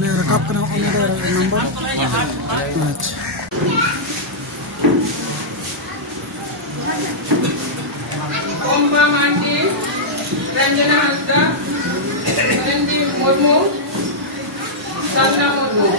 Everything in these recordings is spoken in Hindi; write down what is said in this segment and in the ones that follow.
मैंने रकाब करना नंबर अच्छा Pompa Mandi, Ranjana Hasda, Nanti Murmu, Sasha Murmu.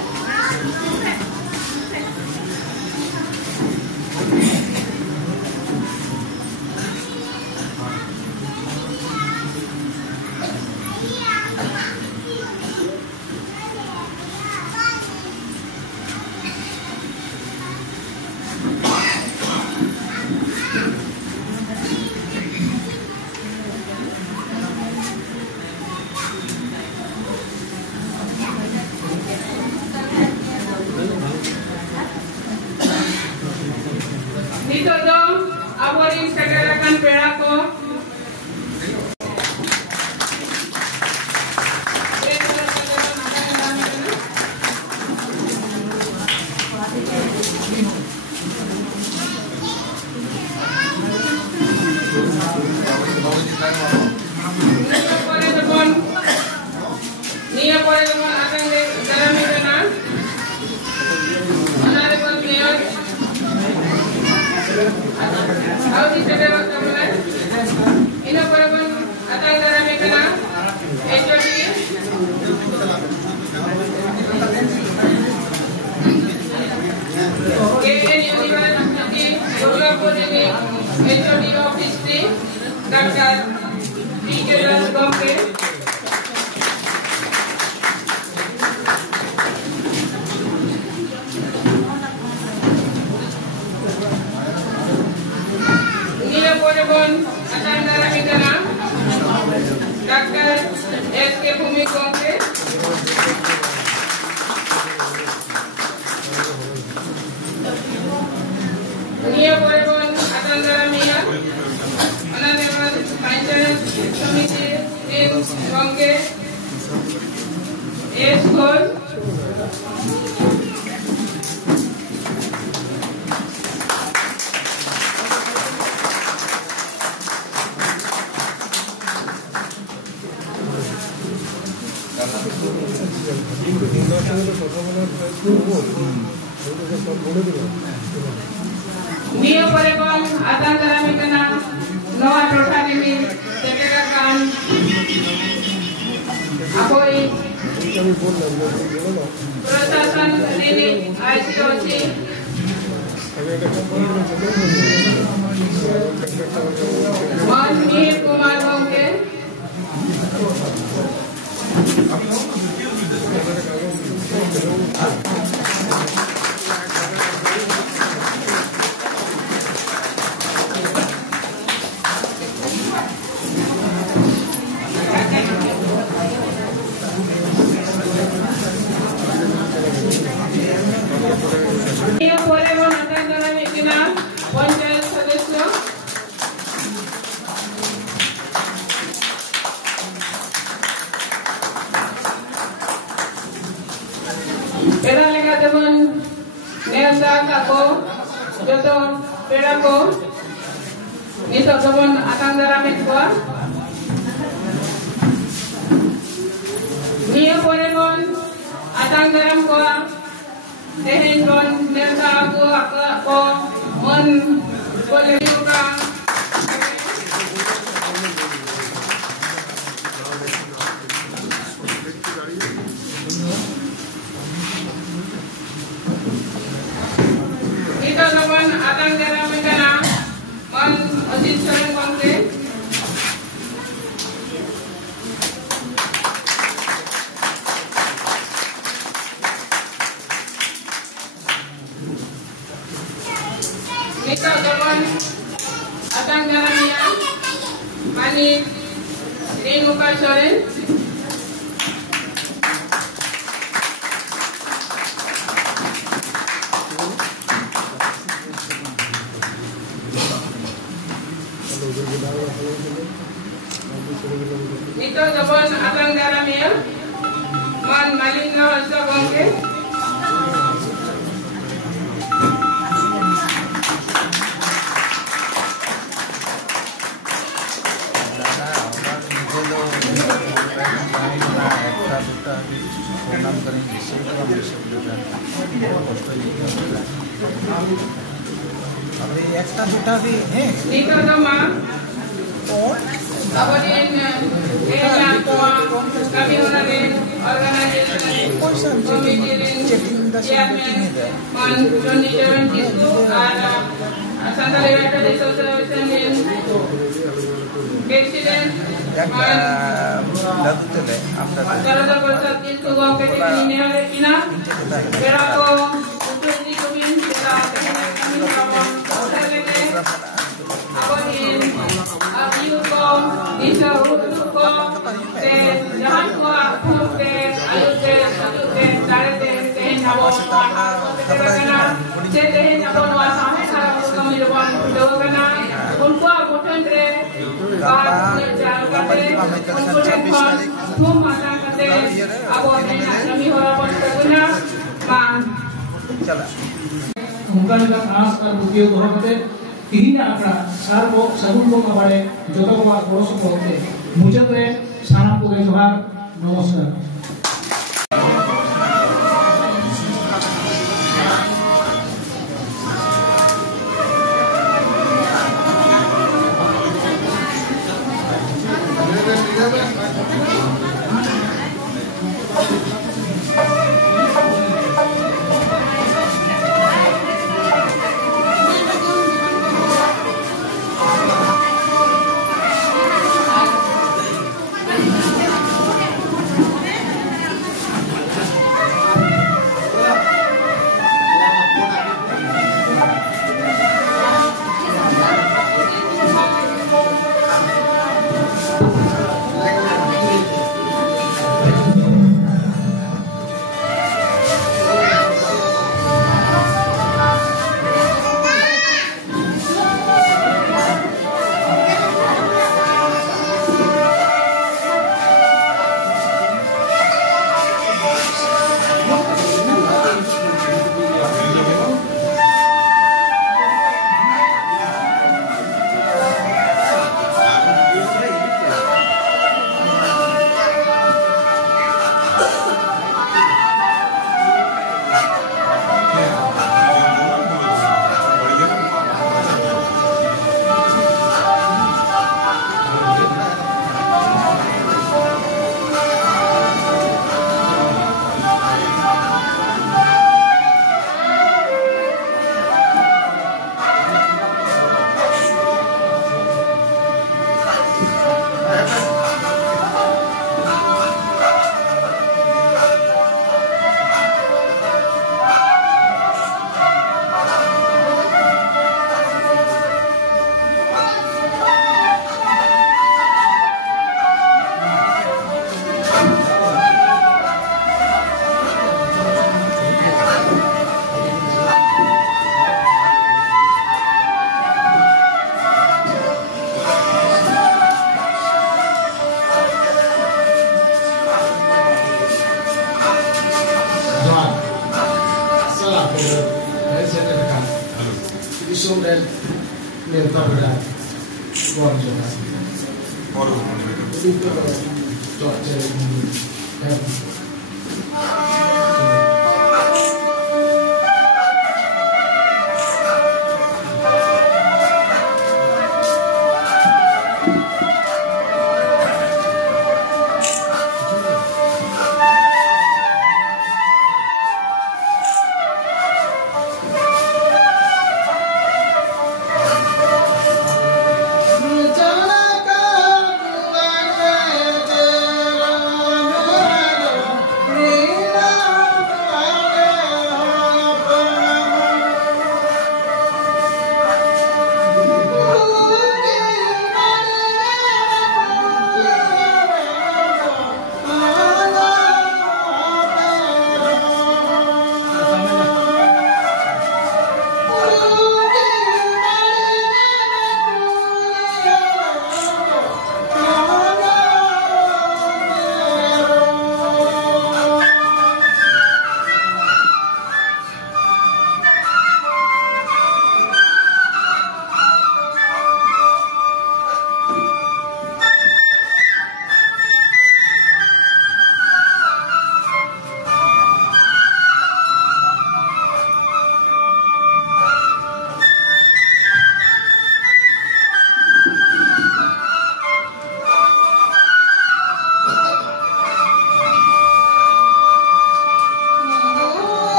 Dito dong, ako rin sa garakan pera ko. Niya pore naman akan darami kana. Honorable Mayor. Audi Sadeva Kamala. Ino pore naman akan darami kana. HOD. KN University Durgapur ini HOD Office di Dr. P.K. Gomke. Akan darami kana Dr. S.K. Bhumi Gomke. Niya Porebon akan darami ya Honorable Finance Committee Tim Gomke S. Gol. Niya Porebon akan darami kana Noah Rotanimi Sekretan Apoy Prasasan Nini ICOC Wan Mihir Kumar Gomke. Niya Porebon akan darami kana Panchayat Sadasya Pera lega deban Nelda kako joto pera ko nito deban akan darami ko Niya Porebon akan daram ko Dehin kon Nelda ako mon boleh juga Ito naman atang darami kana man Ajit Sarang Gomke. Ito naman atang darami ya Manit Renuka Soren. Ito naman atang darami ya Man Malinga Hasda Gomke. अभी एक्स्ट्रा जुटा भी है और मुझे साना को जोहार नमस्कार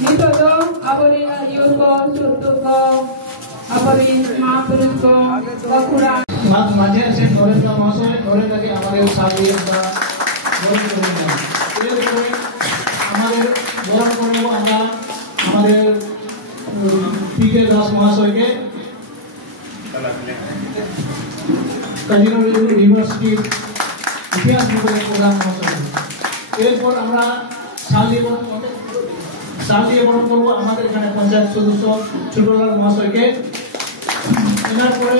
Nito do abori ayun ko sutu ko abori mahapurush ko bakuran. মাঝে আছেন নরেন্দ্র মহাশয়, নরেন্দ্রকে আমাদের সাথে আমরা বরণ করে নিলাম। এরপরে আমাদের বরণ করে নেব আমরা আমাদের পি.কে. দাস মহাশয়কে, কাজী নজরুল ইউনিভার্সিটির ইতিহাস বিভাগের প্রধান মহাশয়। এরপর আমরা শাল দিয়ে বরণ করবো আমাদের এখানে পঞ্চায়েত সদস্য ছোটলাল মহাশয়কে। এর পরে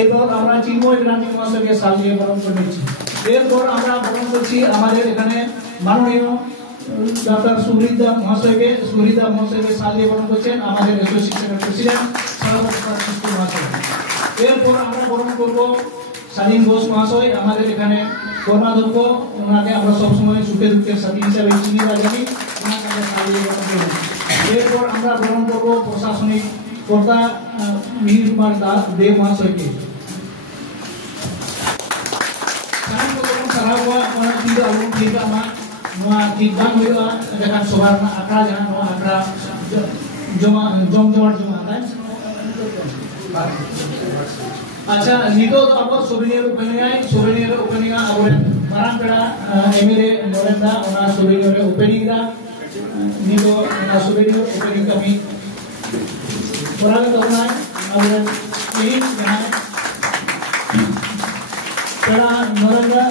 এরপর আমরা চিন্ময় ব্যানার্জি মহাশয়কে শাল দিয়ে বরণ করে নিচ্ছি। এরপর আমরা বরণ করছি আমাদের এখানে মাননীয় ডক্টর সুহৃদা মহাশয়কে শাল দিয়ে বরণ করছেন আমাদের অ্যাসোসিয়েশনের প্রেসিডেন্ট মহাশয়। এরপর আমরা বরণ করব স্বাধীন ঘোষ মহাশয়, আমাদের এখানে কর্মাধ্যক্ষ। ওনাকে আমরা সবসময় সুখে দুঃখের সাথী হিসাবে চিনি বা জানি, ওনাকে আমরা শাল দিয়ে বরণ করব। এরপর আমরা বরণ করব প্রশাসনিক কর্তা মিহির কুমার দেব মহাশয়কে। sarap ko mga dito ang dito mga tibang dito dengan sobar na akra jangan no akra jom kan. अच्छा नितो तो आपको souvenir opening abore marang peda emire norenda ona souvenir opening da nito na souvenir opening kami orang itu na abore ini jangan peda norenda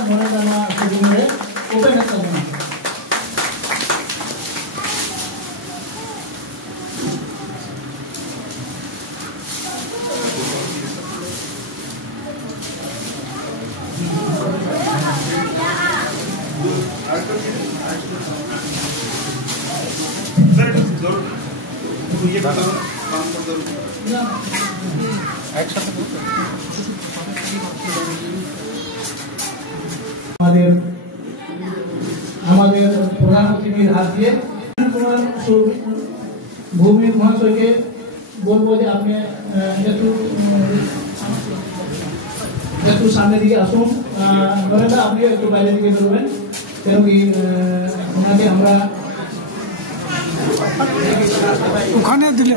na souvenir open करना हमारे प्रधानमंत्री हाथ दिए भूमि महाशय के बोलबो जे आपने একটু সামনে দিকে আসুন নরেন্দা আপনি একটু বাইরে দিকে বেরোবেন কেন কি ওনাকে আমরা ওখানে দিলে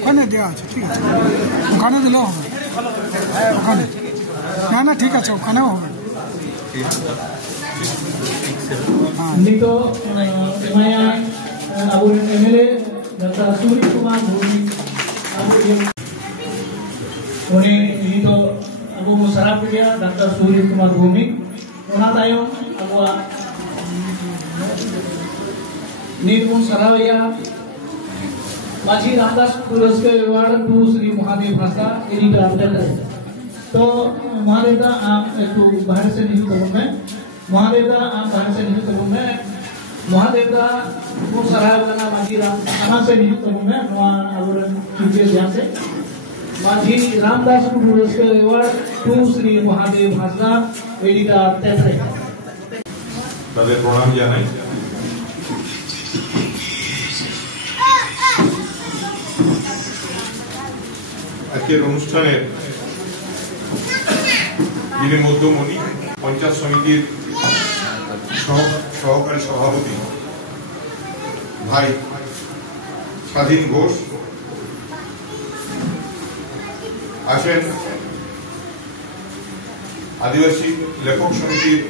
ওখানে দেওয়া আছে ঠিক আছে ওখানে দিলেও হবে ওখানে না ঠিক আছে ওখানেও হবে Nito Maya Abu MLA Dr. Suri Kumar Bhumi Oni Nito Abu Musarapia Dr. Suri Kumar Bhumi Ona tayo Abu Nirmun Saravaya Maji Ramdas Puraskar Award to Sri Mahadev Bhasa ini granted है तो महादेव का आप एक बाहर से नहीं करूँगा महादेव का आप बाहर से नहीं करूँगा महादेव का वो सराय वाला माजी राम कहाँ से नहीं करूँगा वहाँ अवरण चुके यहाँ से माजी रामदास पुरस्कार अवार्ड टू श्री महादेव भाषा वेदिका तेतरे তাদের প্রণাম জানাই আজকের অনুষ্ঠানের যিনি মধ্যমণি পঞ্চায়েত সমিতির সহকারী সভাপতি ভাই স্বাধীন ঘোষ আছেন আদিবাসী লেখক সমিতির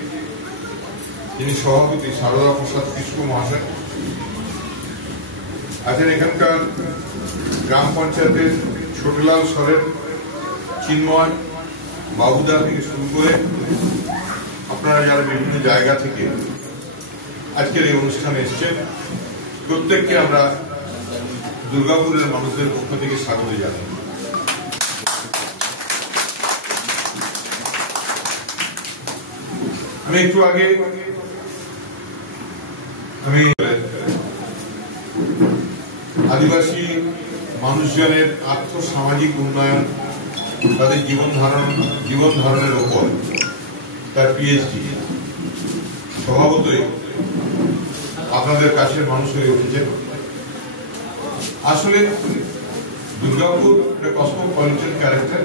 যিনি সভাপতি সারদা প্রসাদ কিস্কু মহাশয় আছেন এখানকার গ্রাম পঞ্চায়েতের ছোটলাল সরেন চিন্ময় বাবুদা থেকে শুরু করে আপনারা যারা বিভিন্ন জায়গা থেকে আজকের এই অনুষ্ঠানে এসেছেন প্রত্যেককে আমরা দুর্গাপুরের মানুষদের পক্ষ থেকে স্বাগত জানাই আমি একটু আগে আদিবাসী মানুষজনের আর্থসামাজিক উন্নয়ন তাদের জীবন ধারণের উপর তার পিএইচডি স্বভাবতই আপনাদের কাছের মানুষ হয়ে উঠেছে আসলে দুর্গাপুর কসমোপলিটন ক্যারেক্টার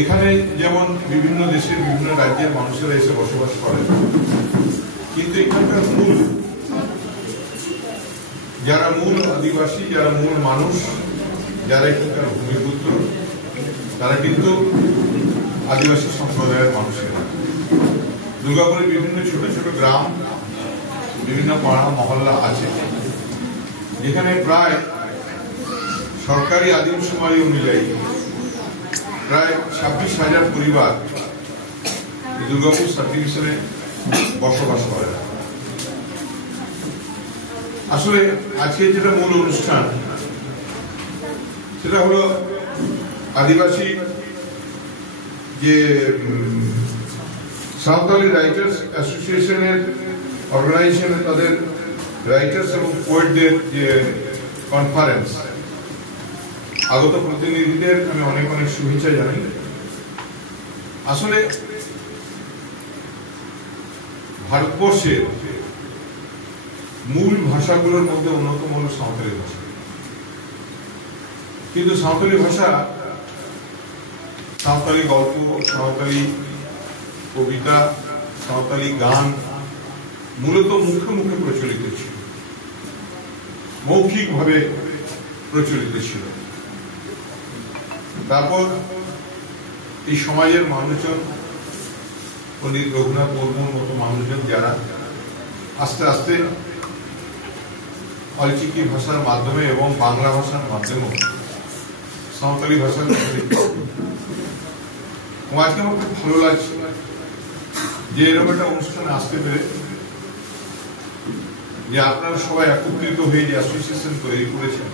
এখানে যেমন বিভিন্ন দেশের বিভিন্ন রাজ্যের মানুষেরা এসে বসবাস করে, কিন্তু এখানকার যারা মূল আদিবাসী, যারা মূল মানুষ, যারা এখানকার ভূমিপুত্র, তারা কিন্তু আদিবাসী সম্প্রদায়ের মানুষেরা। দুর্গাপুরের বিভিন্ন ছোট ছোট গ্রাম, বিভিন্ন পাড়া মহল্লা আছে, যেখানে প্রায় সরকারি আদিমশুমারি অনুযায়ী প্রায় 26,000 পরিবার দুর্গাপুর সাব ডিভিশনে বসবাস করে। আসলে আজকে যেটা মূল অনুষ্ঠান, সেটা হলো আদিবাসী যে সাঁওতালি রাইটার্স অ্যাসোসিয়েশনের অর্গানাইজেশনে তাদের রাইটার্স এবং পোয়েটদের যে কনফারেন্স, আগত প্রতিনিধিদের আমি অনেক অনেক শুভেচ্ছা জানাই। আসলে ভারতবর্ষের মূল ভাষাগুলোর মধ্যে অন্যতম হল সাঁওতালি ভাষা, কিন্তু সাঁওতালি ভাষা, সাঁওতালি গল্প, সাঁওতালি কবিতা, সাঁওতালি গান মূলত মুখে মুখে প্রচলিত ছিল, মৌখিকভাবে প্রচলিত ছিল। তারপর এই সমাজের মানুষজন, পণ্ডিত রঘুনাথ মুর্মুর মতো মানুষজন, যারা আস্তে আস্তে অলচিকি ভাষার মাধ্যমে এবং বাংলা ভাষার মাধ্যমেও সাঁওতালি ভাষার আজকে আমার খুব ভালো লাগছে যে এরকম একটা অনুষ্ঠানে আসতে পেরে, যে আপনারা সবাই একত্রিত হয়ে যে অ্যাসোসিয়েশন তৈরি করেছেন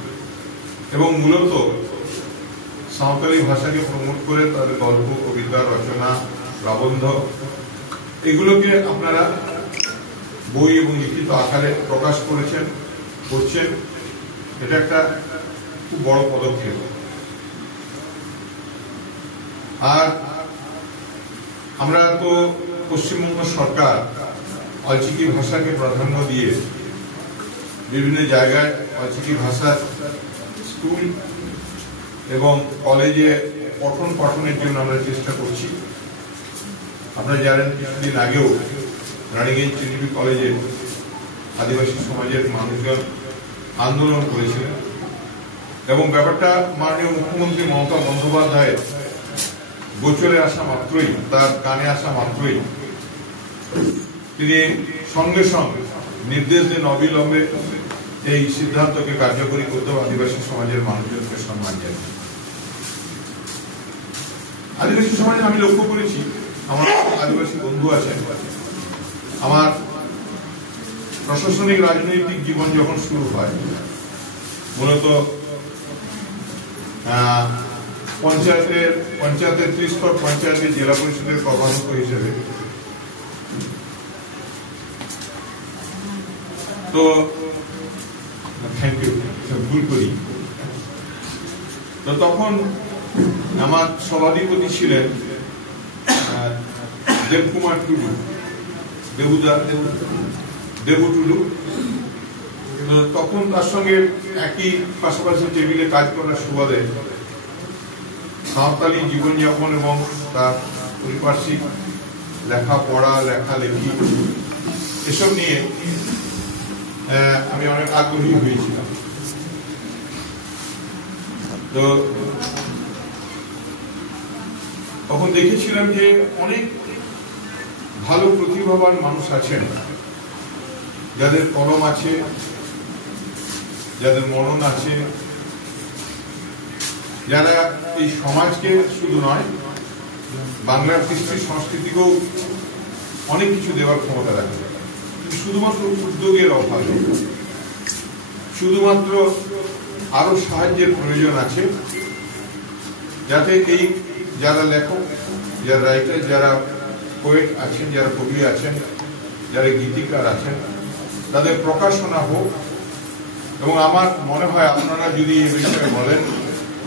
এবং মূলত সাঁওতালি ভাষাকে প্রমোট করে তাদের গল্প, কবিতা, রচনা, প্রবন্ধ এগুলোকে আপনারা বই এবং লিখিত আকারে প্রকাশ করছেন। এটা একটা খুব বড় পদক্ষেপ। আর আমরা তো পশ্চিমবঙ্গ সরকার অলচিকি ভাষাকে প্রাধান্য দিয়ে বিভিন্ন জায়গায় অলচিকি ভাষার স্কুল এবং কলেজে পঠন পাঠনের জন্য আমরা চেষ্টা করছি। আপনারা জানেন কিছুদিন আগেও রানীগঞ্জ চিনিবি কলেজে আদিবাসী সমাজের মানুষজন আন্দোলন করেছিলেন এবং ব্যাপারটা মাননীয় মুখ্যমন্ত্রী মমতা বন্দ্যোপাধ্যায়ের গোচরে আসা মাত্রই, তার কানে আসা মাত্রই তিনি সঙ্গে সঙ্গে নির্দেশ দেন অবিলম্বে এই সিদ্ধান্তকে কার্যকরী করতে আদিবাসী সমাজের মানুষজনকে সম্মান জানান। আদিবাসী সমাজে আমি লক্ষ্য করেছি, আমার আদিবাসী বন্ধু আছেন, আমার প্রশাসনিক রাজনৈতিক জীবন যখন শুরু হয়, মূলত পঞ্চায়েতের ত্রিস্তর পঞ্চায়েতের জেলা পরিষদের কর্মাধ্যক্ষ হিসেবে, তো থ্যাংক ইউ, ভুল করি, তো তখন আমার সভাধিপতি ছিলেন দেবকুমার টুডু, দেবু টুডু। তখন তার সঙ্গে একই পাশাপাশি টেবিলে কাজ করার সুবাদে সাঁওতালি জীবনযাপন এবং তার পরিপার্শ্বিক লেখাপড়া, লেখালেখি এসব নিয়ে আমি অনেক আগ্রহী হয়েছিলাম। তো তখন দেখেছিলাম যে অনেক ভালো প্রতিভাবান মানুষ আছেন, যাদের কলম আছে, যাদের মনন আছে, যারা এই সমাজকে শুধু নয়, বাংলার কৃষ্টি সংস্কৃতিকেও অনেক কিছু দেওয়ার ক্ষমতা রাখে। শুধুমাত্র উদ্যোগের অভাবে, শুধুমাত্র আরো সাহায্যের প্রয়োজন আছে, যাতে এই যারা লেখক, যারা রাইটার, যারা পোয়েট আছেন, যারা কবি আছেন, যারা গীতিকার আছেন, তাদের প্রকাশনা হোক। এবং আমার মনে হয় আপনারা যদি এই বিষয়ে বলেন,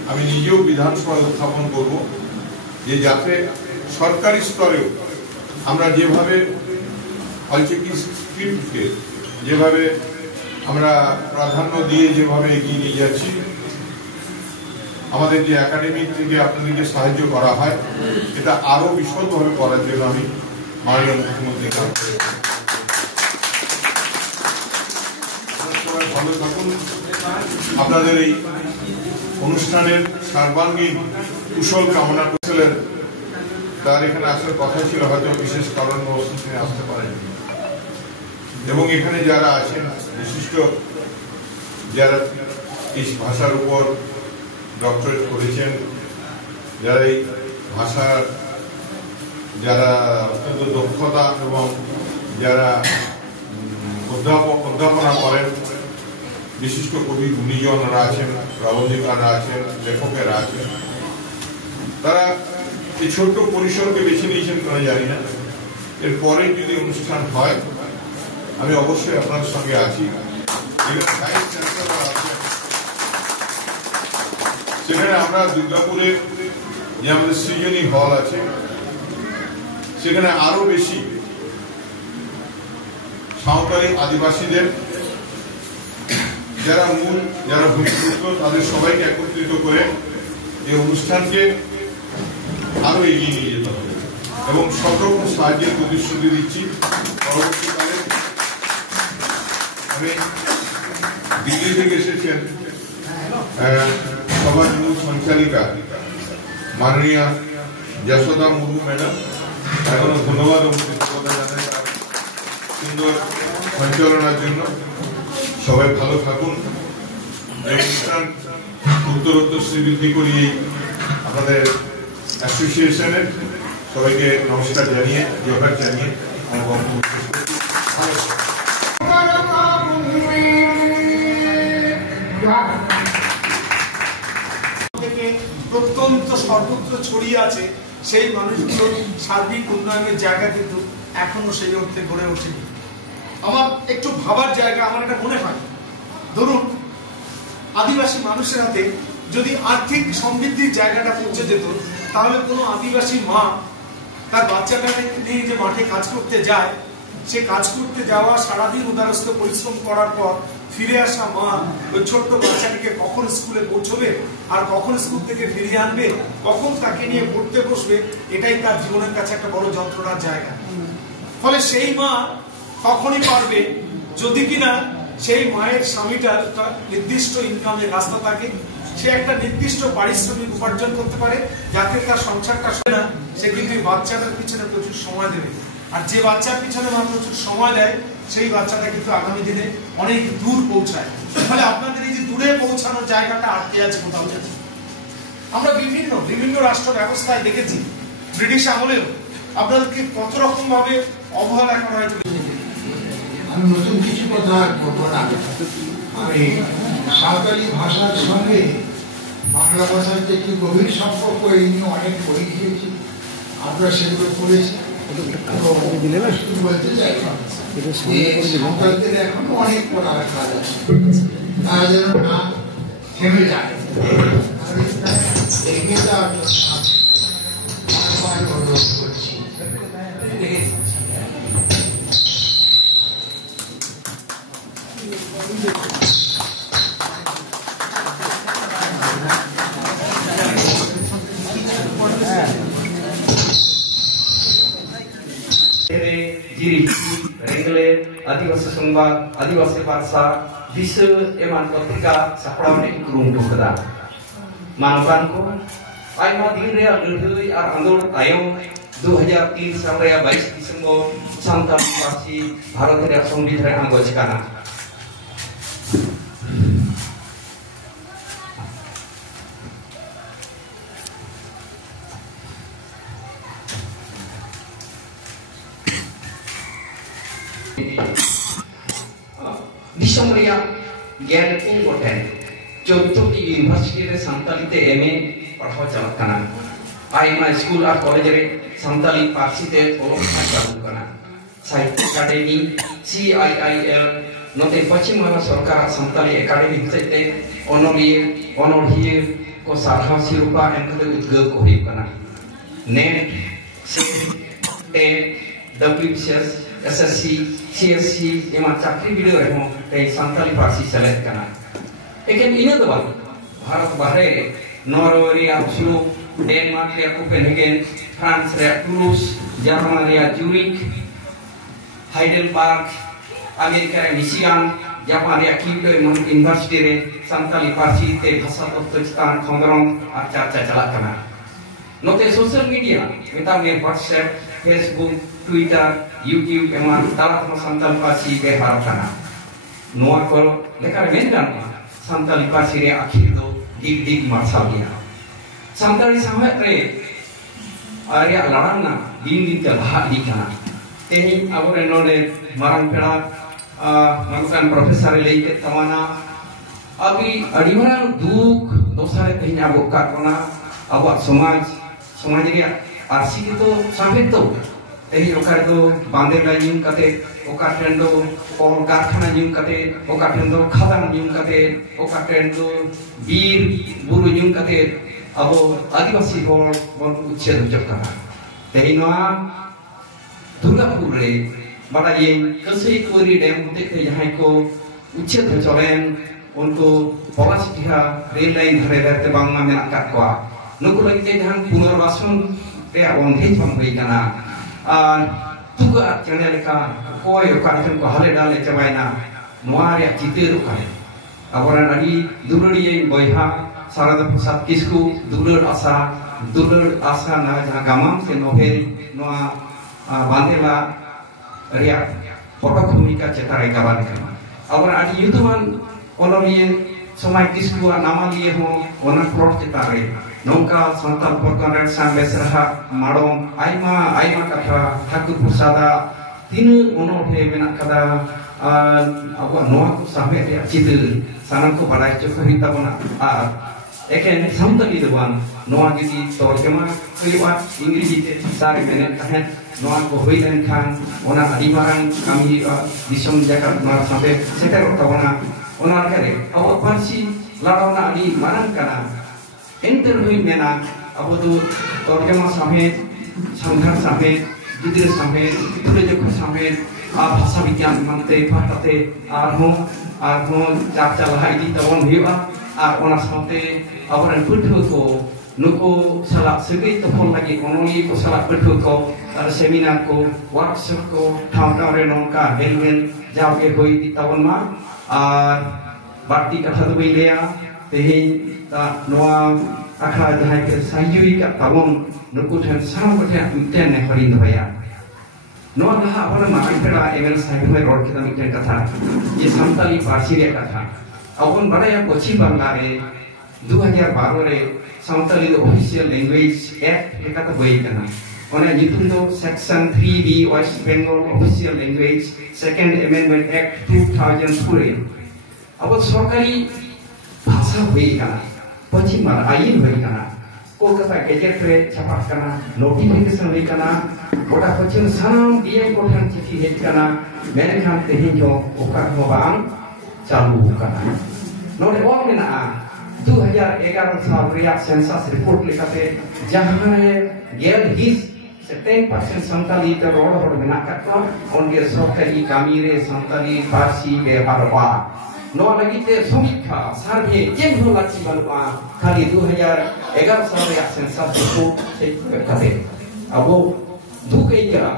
আমি নিজেও বিধানসভায় উত্থাপন করব যে যাতে সরকারি স্তরেও আমরা যেভাবে অলচিকি স্ক্রিপ্টকে যেভাবে আমরা প্রাধান্য দিয়ে যেভাবে এগিয়ে নিয়ে যাচ্ছি, আমাদের যে একাডেমি থেকে আপনাদেরকে সাহায্য করা হয় এটা আরো বিশদভাবে করার জন্য আমি মাননীয় মুখ্যমন্ত্রীর কাছে ভালো থাকুন। আপনাদের এই অনুষ্ঠানের সর্বাঙ্গীন কুশল কামনা কুশলের তার এখানে আসার কথা ছিল, হয়তো বিশেষ কারণবশত তিনি আসতে পারেন। এবং এখানে যারা আছেন বিশিষ্ট, যারা এই ভাষার উপর ডক্টরেট করেছেন, যারা এই ভাষার যারা অত্যন্ত দক্ষতা এবং যারা অধ্যাপনা করেন, বিশিষ্ট কবি গুণীজনরা আছেন, প্রবন্ধিকারা আছেন, লেখকেরা আছেন, তারা এই ছোট্ট পরিসরকে বেছে নিয়েছেন কেন জানি না। এরপরে যদি অনুষ্ঠান হয় আমি অবশ্যই আপনার সঙ্গে আছি। সেখানে আমরা দুর্গাপুরে যে আমাদের সৃজনী হল আছে সেখানে আরো বেশি সাঁওতালি আদিবাসীদের যারা ভূমিপুত্র তাদের সবাইকে একত্রিত করে এই অনুষ্ঠানকে আরো এগিয়ে নিয়ে যেতে হবে এবং সব রকম সাহায্যের প্রতিশ্রুতি দিচ্ছি। পরবর্তীকালে আমি দিল্লি থেকে এসেছেন সভার মূল সঞ্চালিকা মাননীয়া যশোদা মুর্মু ম্যাডাম, এখনো ধন্যবাদ এবং কৃতজ্ঞতা জানাই তার সুন্দর সঞ্চালনার জন্য। সবাই ভালো থাকুন। এই অনুষ্ঠান উত্তরোত্তর শ্রীবৃদ্ধি করি আপনাদের অ্যাসোসিয়েশনের সবাইকে নমস্কার জানিয়ে, জোহার জানিয়ে আমি বক্তব্য শেষ করছি। প্রত্যন্ত সর্বত্র ছড়িয়ে আছে সেই মানুষগুলোর সার্বিক উন্নয়নের জায়গা কিন্তু এখনো সেই অর্থে গড়ে ওঠেনি। আমার একটু ভাবার জায়গা আমার এটা মনে হয়, ধরুন আদিবাসী মানুষের হাতে যদি আর্থিক সমৃদ্ধির জায়গাটা পৌঁছে যেত তাহলে কোনো আদিবাসী মা তার বাচ্চাটাকে নিয়ে যে মাঠে কাজ করতে যায়, সে কাজ করতে যাওয়া সারাদিন উদারস্থ পরিশ্রম করার পর ফিরে আসা মা ওই ছোট্ট বাচ্চাটিকে কখন স্কুলে পৌঁছবে আর কখন স্কুল থেকে ফিরিয়ে আনবে, কখন তাকে নিয়ে পড়তে বসবে, এটাই তার জীবনের কাছে একটা বড় যন্ত্রণার জায়গা। ফলে সেই মা তখনই পারবে যদি কিনা সেই মায়ের স্বামীটার নির্দিষ্ট ইনকামের রাস্তা থাকে, সে একটা নির্দিষ্ট পারিশ্রমিক উপার্জন করতে পারে যাতে তার সংসারটা না, সে কিন্তু বাচ্চাটার পিছনে প্রচুর সময় দেবে। আর যে বাচ্চার পিছনে মা প্রচুর সময় দেয় সেই বাচ্চাটা কিন্তু আগামী দিনে অনেক দূর পৌঁছায়। ফলে আপনাদের এই যে দূরে পৌঁছানোর জায়গাটা আটকে আছে কোথাও যাচ্ছে। আমরা বিভিন্ন রাষ্ট্র ব্যবস্থায় দেখেছি, ব্রিটিশ আমলেও আপনাদেরকে কত রকম ভাবে অবহেলা করা হয়েছে। আমি নতুন কিছু কথা বলবো না। আমি সাঁওতালি ভাষার সঙ্গে বাংলা ভাষার যে একটি গভীর সম্পর্ক এই নিয়ে অনেক বই লিখেছি, আপনারা সেগুলো পড়েছি। বলতে চাই সাঁওতালদের এখনো অনেক পড়ার কাজ আছে, তারা যেন না থেমে যায়, এগিয়ে যাওয়ার জন্য অনুরোধ করছি। आदिवासी संबाद आदिवासी भाषा विश्व एमान पत्रिका सापड़ावने कुरुमुटु कदा मानवान को आयमा दिन रे लड़ाई और आंदोलन तायम 2003 साल रे 22 दिसंबर सान्ताली पार्सी भारत रे संविधान आगोज काना दिसंबरिया ज्ञान को गोटेन चौथी यूनिवर्सिटी रे सान्ताली ते एमए पढ़ावा चलत काना आइमा स्कूल और कॉलेज रे सान्ताली पार्सी ते ओलोक चालू काना साहित्य एकेडमी CIIL नोते पश्चिम बंगाल सरकार सान्ताली एकेडमी ते अनोलिये को सारहा सिरुपा एनकते उद्योग को हुई काना नेट से WBCS SSC CSC एमा चाकरी वीडियो रहो ते सान्ताली पार्सी सेलेक्ट काना एकेन इने दो भारत बाहरे Norway Oslo, Denmark Copenhagen, France Toulouse, Germany Zurich, Heidelberg, America Michigan, Japan Kyoto University Santali Parsi te Bhasa Tattwa Chetan Khondrong ar charcha chalak kana. Note social media metam WhatsApp, Facebook, Twitter, YouTube eman talatma Santali Parsi behar kana. Noa ko lekar mendan Santali Parsi re akhir do dig marsal dia. Santali sampai re area larangna din te bahak di kana. Tehi abore node marang pera melakukan profesor lagi tawana abi adimarang duk dosare tehi abok kakona awak somaj dia arsi itu sampai tu tehi okar tu bandar nyum kate okar tendo kol karkhana nyum kate okar tendo khadan nyum kate okar tendo bir buru nyum kate abo adivasi hor bon uchched hojak kana tehi noa Durgapur re bada ye kasai kori dam dekhe jahai ko uchched hocholen unko Polasitiha rail line dhare dharte bangma menak kat koa nuku lagi te jahan punarbason te on hej bang hui kana tuga chane leka koi okar chen ko hale dale chabaina noa re chitir ukane aboran adi durodi ye boiha Sarada Prasad Kisku durar asa na jahan gamam se novel noa Bandela Ria Potokomika Cetare Gaban kan. Awal adi YouTubean onolie somai kisku nama liye ho onak prot cetare. Nongka santal porkanan sampai serha madong aima kata Thakur Prasada tinu ono he menak kata awak noa sampai dia citil sanamku pada cokori tabona eken samtali dewan noa gidi torjema kliwat Inggris sare menek kahen noa ko hoilen kan ona adimarang kami disom jagat mar sampai seter tabona ona kare awak parsi larona adi marang kana enter hui mena abu tu torjema sampai sangghar sampai gidir sampai projek sampai bahasa vigyan mante patate armo chapcha lahai di tawon hiwa ar ona sampai awaran putu ko nuko salak segai tepon lagi onoli ko salak putu ko ar seminar ko workshop ko thau re nongka helmen jawke hoi di tawon ma ar bakti katha tu beilea tehin ta noa akha jahai ke sayui ka tawon nuko than sam ko than uten ne harin baya noa laha awaran ma pera emel sahibi hoi rod kita miten katha ye santali parsi re katha awon badaya Pachim Bangla re 2012 re Santali Official Language Act lekata hoi kana ona nyutum do section 3B West Bengal Official Language Second Amendment Act 2002 abot sorkari bhasha hoi kana Pachim Bangla ain hoi kana Kolkata Gazette re chapak kana notification hoi kana goda Pachim sanam DM ko than chithi hej kana menekhan tehin jo okar ho bang चालू करना नोटे और में ना 2011 साल रियाद सेंसस रिपोर्ट लेकर जहाँ गेल हिस 10% संताली रोड में ना करता उनके सरकारी कामीरे संताली फारसी व्यवहार बा नो लगी ते समीक्षा सर्वे जेन हो लक्ष्य बनवा खाली 2011 साल रियाद सेंसस रिपोर्ट से करते अब वो दुखे जरा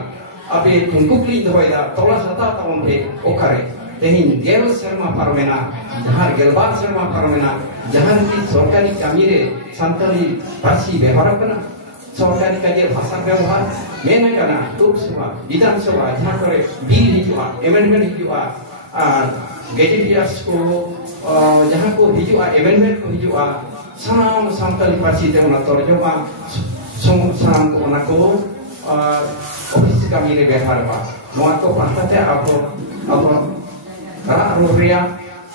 अबे कुंकुली दवाइदा तोला सता ताऊं पे ओकरे tehin gel serma parmena jahar gelbar serma parmena jahar ki sorkari kamire santali parsi behar kana sorkari kaje bhasha ব্যবহার mena kana loksawa vidhan sabha jahan kore bill hijua amendment hijua gazetteers ko jahan ko hijua amendment ko hijua sanam santali parsi te ona torjoma sanam ko ona ko office kamire behar ba noa ko patate abo Karena Ruria,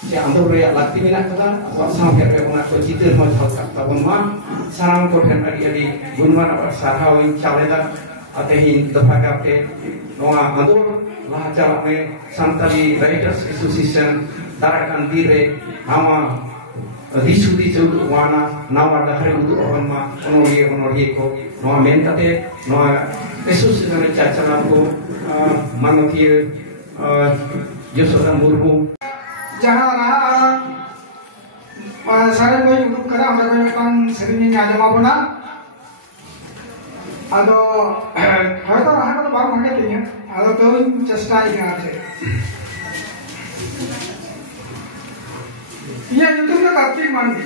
si Andu Ruria latih minat kita, awak sampai ke mana kau citir mau halkat, tapi mah sarang kau dan adik gunman awak sarhawi caleda, atehin depan ke noa Andu lah jalan Santali Writers Association darakan dire nama disudi jauh wana nama dahari untuk orang mah onorie ko noa mentate noa association cacaran ko manusia Yosodha Murmu जहाँ सारे कोई उडुक करा हम कोई मिटान सेरिनी आजमा बना आदो हयतो राहा तो बार भागे तिया आदो तो चेष्टा इगा छे ये यूट्यूब में कार्तिक मांडी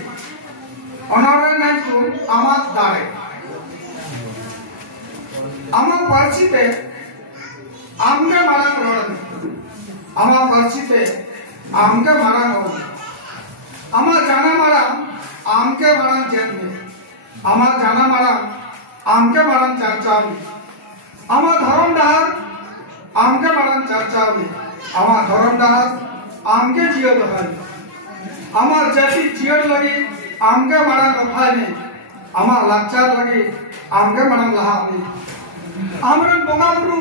अनारे नाइट को आमा दारे आमा पार्सी पे आमके मारा रोड आमा पार्सी पे आमके मारा रोड आमा जाना मारा आमके मारा जेल में आमा जाना मारा आमके मारा चर्चा में आमा धर्म डहार आमके मारा चर्चा में आमा धर्म डहार आमके जियो दहाई आमा जाति जियो लगी आमके मारा रफाई में आमा लाचार लगी आमके मारा लहा में आमरन बोगाबुरु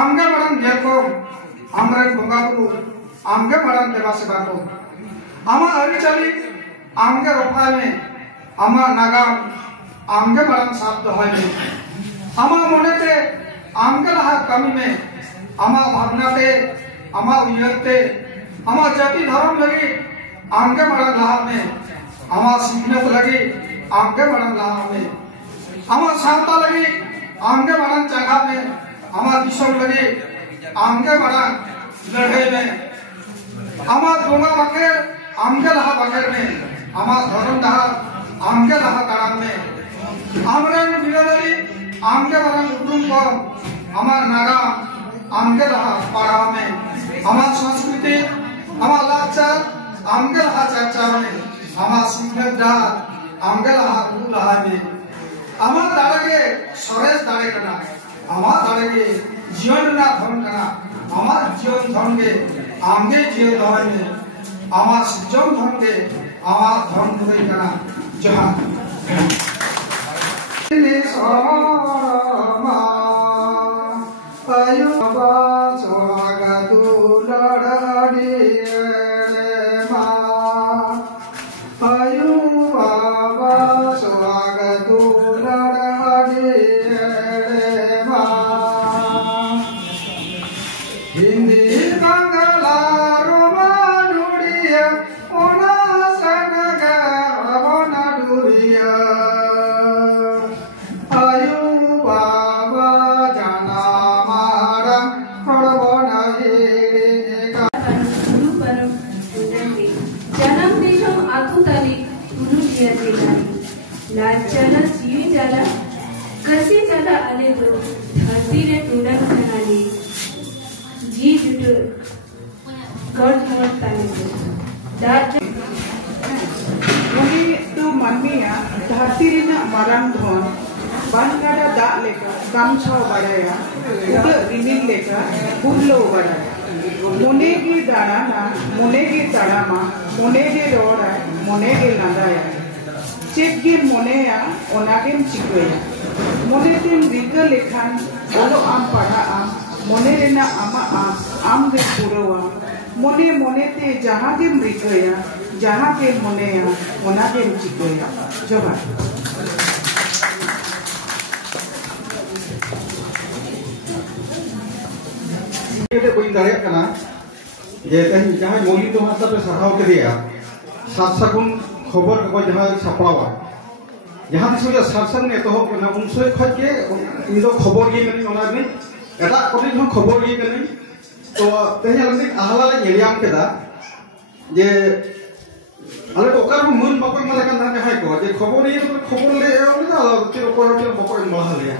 आमके मारा जेको आमरन बोगाबुरु आमके मारा देवा सेवा को आमा अरिचाली आमके रफाई में आमा नागाम आमके मारा साथ दहाई में आमा मोनेते आमके लहा कमी में आमा भावनाते आमा उयरते आमा जाति धर्म लगी आमके मारा लहा में आमा सिखनेत लगी आमके मारा लहा में आमा सावता लगी आमके मारा जगह में आमा दिशम लगी आमके मारा लड़ाई में आमा दोंगा बकेर आमके लहा बकेर में आमा धर्म दहा आमके लहा ताराम में आमरन बिरादरी आमके मारा उपरुम को आमा नागा आमके लहा पारा में आमा संस्कृति आमा लाचार आमके लहा चर्चा में आमा सिखनेत दहा आमके लहा गुरु लहा में आमा दाड़े सरेस दाड़े कना आमा दाड़े जीवन ना धन कना आमा जीवन धन के आमगे जीवन धन में आमा सिजन धन के आमा धन धन कना जहां ने सोमा आयु बा सोगा तू लड़ाड़ी मा आयु बाबा सोगा तू हिंदी बांग्ला रोमान उड़िया ओना सनगा ओना डुरिया आयु बाबा जाना मारा पड़बना हेरेगा गुरु परम उन्नति जन्म देशम आकुताली गुरु जियाते गाली लाज चला जीवी चला कसी चला अले दो धरती रे टूडन खनाली जी जुटो गॉड मोर ताने दो दाज उनी तो मानमिया धरती रे ना मारांग धन बानगाड़ा दा लेका गामछा बड़ाया उद रिमिल लेका बुल्लो बड़ाया मुने की दाना मुने की तड़ामा मुने के रोड़ा मुने के लांदाया चेक गे मोनेया ओनागेम चिकोया मोने तेम रिका लेखान ओलो आम पढ़ा आम मोने रेना आमा आम गे पुरवा मोने मोने ते जहाँ गेम रिकया जहाँ के मोनेया ओनागेम चिकोया जोहार ये कोई दाड़े कना जे तेन जहाँ मौलिक तो हाथ पे सहाव के दिया सात सगुन खबर को जहाँ छापावा जहाँ से जो शासन ने तो ना उनसे खज के इन दो खबर ये नहीं होना नहीं ऐसा कोई जो खबर ये नहीं तो तेज अलग आहला ले येलियाम के दा जे अलग ओकर मन बकोय माले का ना है को जे खबर ये तो खबर ले ओले ना अलग तेरे को बकोय माला ले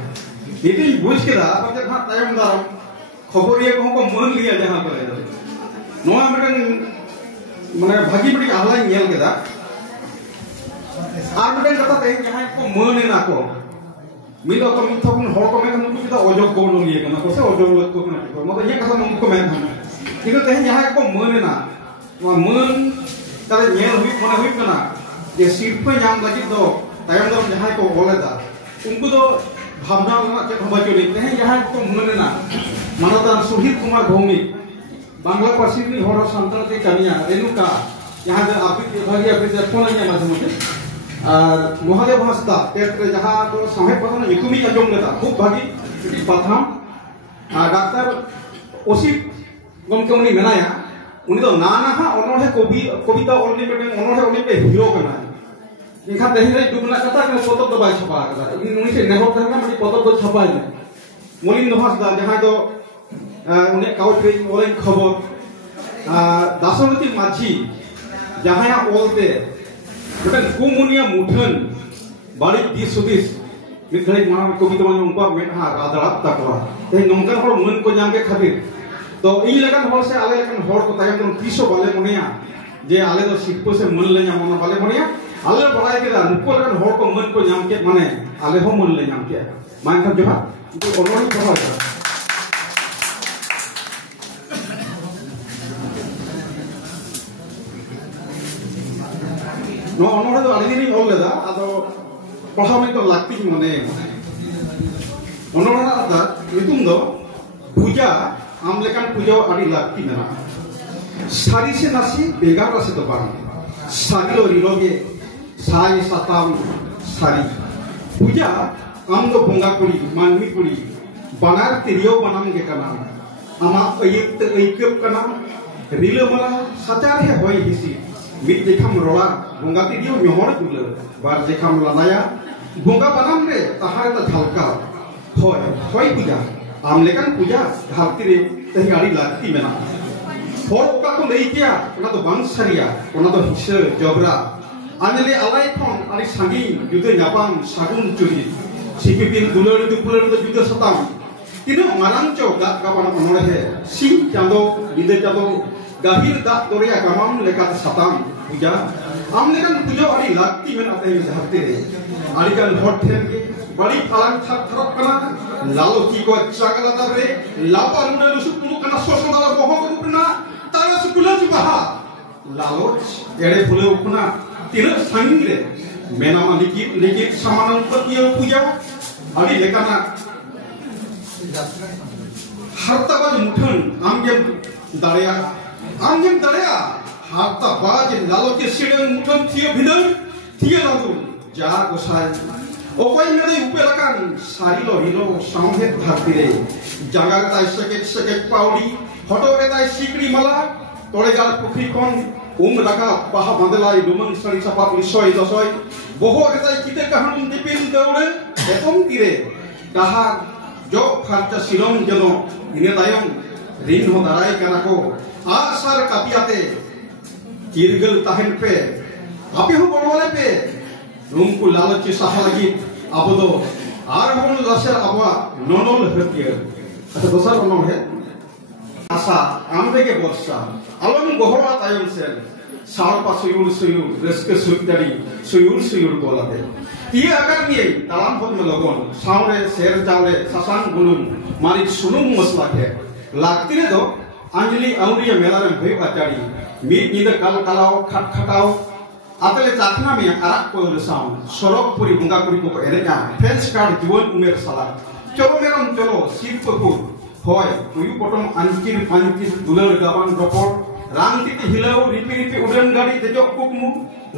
यदि बुझ के दा पर जब टाइम दा खबर ये को मन लिया जहाँ पर नोआ मिटन माने भागी बड़ी आहला येल के दा आर मिटन कथा तेज जहाँ को मन ना को मिलो तो मिथो को हर को में नुकु तो अजोग को नो लिए कना को से अजोग लत को ना को मतलब ये कथा मन को में था किंतु तेज जहाँ को मन ना वा मन तारे नेल हुई कोना हुई कना जे सिर्फ नाम लगी दो तायम दम जहाँ को बोलेदा उनको तो भावना मा के भबाचो नहीं तेज जहाँ को मन ना मानता सुहित कुमार भौमिक बांग्ला पार्सी नी हर संतान के कन्या रेणुका यहाँ दे आपकी भागी आपकी फोन आया माध्यम से और महादेव हंसदा तेरे जहाँ तो समय पता ना इकुमी अंजोम लेता खूब भागी पाथाम डॉक्टर ओसी गम के उन्हीं मनाया उनी तो नाना हा ओनोहे कविता ओलनी पेटे ओनोहे ओलनी पे हीरो कना इनका देहिरे दुगना कथा के पोतब तो बाय छपा कदा उनी से नेहो करना मडी पोतब तो छपा है मोलिन नहास दा जहां तो उन्हें काउट्री ओलेन खबर दासमती माझी जहां ओलते बेटा कुमुनिया मुठन बाड़ी दिस सुदिस मिथले मां कविता मन उनका मेहा रादड़ा तकवा ते नंगन हर मन को जाम के खातिर तो इन लेकिन हर से आले लेकिन हर को तायम तो तीसो वाले मोनिया जे आले तो सिर्फ से मन ले जाम मन वाले मोनिया आले बड़ाई के नुको लेकिन हर को मन को जाम के माने आले हो मन ले जाम के मान कर जोहा तो ओनोनी कहा नो ओनोरे तो आले नहीं ओल लेदा आदो पढ़ा में तो लागती मने ओनोरा दा इतुम दो पूजा आम लेकान पूजा आदि लागती मेना सारी से नासी बेगार रासे तो बांग सारी लो रिलोगे साई साताम सारी पूजा आम दो बोंगा कुड़ी मानवी कुड़ी बनार तिरियो बनाम के कना आमा अयुक्त ऐक्यप कना रिलो मला सचार है होई हिसी मित देखम रोला बोंगा तिरियो मेहर कुले बार देखम लानाया बोंगा बनाम रे तहारे ता झलका होय पूजा आम लेकान पूजा धारती रे तही गाड़ी लागती मेना होर का को नहीं किया उना तो बांग सरिया उना तो हिसे जबरा आनेले आलाई खन आरी सांगी जुदे नापाम सागुन चुरी सिपिपिन दुलर दुपुलर तो जुदे सताम तिनो मारांग चो गा गाबान ओनोरे है सिं चांदो बिदे चांदो गाहिर दा तोरिया गामाम लेका सताम पूजा आम लेकान पूजा आरी लागती मेना तही धारती रे आरी कान हट ठेन के बड़ी आलंग थक थक कना लालो की को चागला तरे लापा रुने लुसु कुनु कना सोसंदाला बहो कुना तारा सुकुला जुबाहा लालो एड़े फुले उपना तिर संगिरे मेनामा लिखित समानम पतियो पूजा आदि लेकाना harta baj muthun amgem daria harta baj lalo ke sideng muthun thio bidang thio lagu jar gosai ओपाई में तो ऊपर लगा सारी लो हिलो सामने धरती रे जगह का सेकेट पाउडी हटो रे ताई सिकड़ी मला तोड़े गाल पुखरी कौन लगा पहा बंदलाई डुमन सरी सपा पुलिसोई दसोई बहु रे ताई किते कहन दिपिन दौड़े एतम तीरे कहा जो खर्चा सिलों जनो इने दायम ऋण हो दाराई कना को आसार कापियाते किरगल ताहन पे आपे हो बड़वाले पे रूमku लालच साहा लगी अब तो आर हम लसर अबवा नोनोल हतिया अच्छा दोसर नोन है आशा आमबे के वर्षा अलम गोहरा तायम से सारपा सुयुर रस्के सुयुर बोला दे ये अगर नहीं तालाम खुद में लगन सावरे शेर जावले ससान गुलुम मारी सुनुम मसला है लागती ने तो अंजलि औरिया मेला में भई आचारी मीट नींद कल कलाओ खटखटाओ आतले चाखना में आराक को साउंड सरक पुरी बुंगा पुरी को एरेगा फेंस कार्ड जीवन उमेर साला चलो मेरम चलो सीट को होय उयु पटम अंकिर दुलर गाबान रपट रांगती की हिलाओ रिपी उड़न गाड़ी तेजो कुकमु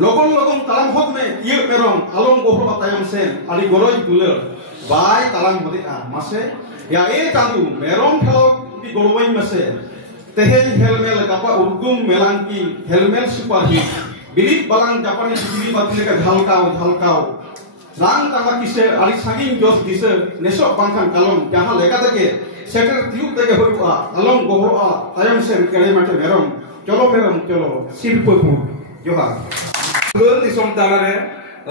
लगन तालाम होत में ये मेरम आलम गोहरो तायम सेन आली गरज दुलर बाय तालाम होते आ मासे या ए तांदु मेरम ठलो की गड़वई मसे तेहे हेलमेल कापा उर्दुम मेलांकी हेलमेल सुपर हिट बिलिप बालां जापानी बिजली बातले का झलकाओ रांग ताका किसे आली सांगिन जोस दिसे नेसो बांखान कालम जहां लेका तके सेटर तियु तके होइबा आलम गोहरोआ तायम से केले माटे मेरम चलो सिरपपु जोहा गुर दिसम तालारे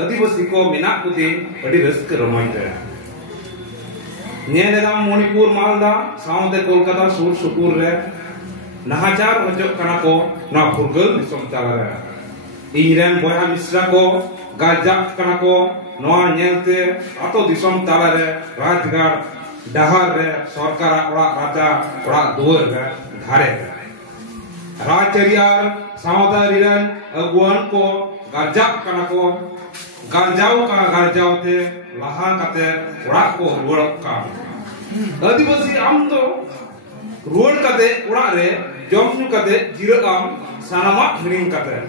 आदिवासी को मिना कुदी अडी रस्क रमाइते नेनेदाम मणिपुर मालदा साउंडे कोलकाता सुर सुपुर रे नहाजार हजो कना को ना फुरगल दिसम तालारे इरेन बया मिश्रा को गाजाक कना को नोआ नेलते आतो दिसम तालारे राजगार डहार रे सरकार ओड़ा राजा ओड़ा दुवर रे धारे राजचरियार सावधारीरन अगुवन को गाजाक कना को गाजावते लहा कते ओड़ा को रुवड़ का आदिवासी आम तो रुवड़ कते ओड़ा रे जमनु कते जिरा आम सानामा हिरिंग कते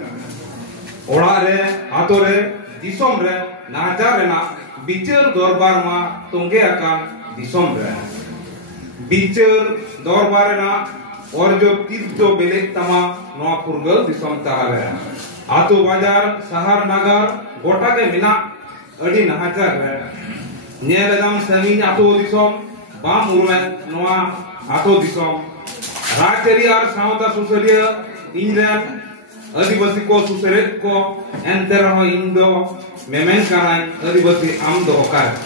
ओड़ा रे आतो रे दिसोम रे नाचार रेना बिचार दरबार मा तोंगे आकान दिसोम रे बिचार दरबार रेना और जो तीस जो बेले तमा नवा फुरगल दिसम तालारे आतो बाजार शहर नगर गोटा के मिना अड़ी नहाचार रे नेलदम संगी आतो दिसम बाम उरमे नवा आतो दिसम राजचरी और सावता सुसरिया इंजन आदिवासी को सुसरेत को एंतर हो इंदो मेमेन कानाय आदिवासी आम दो होकार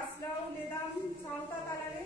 पासलाव लेदाम सावता तालारे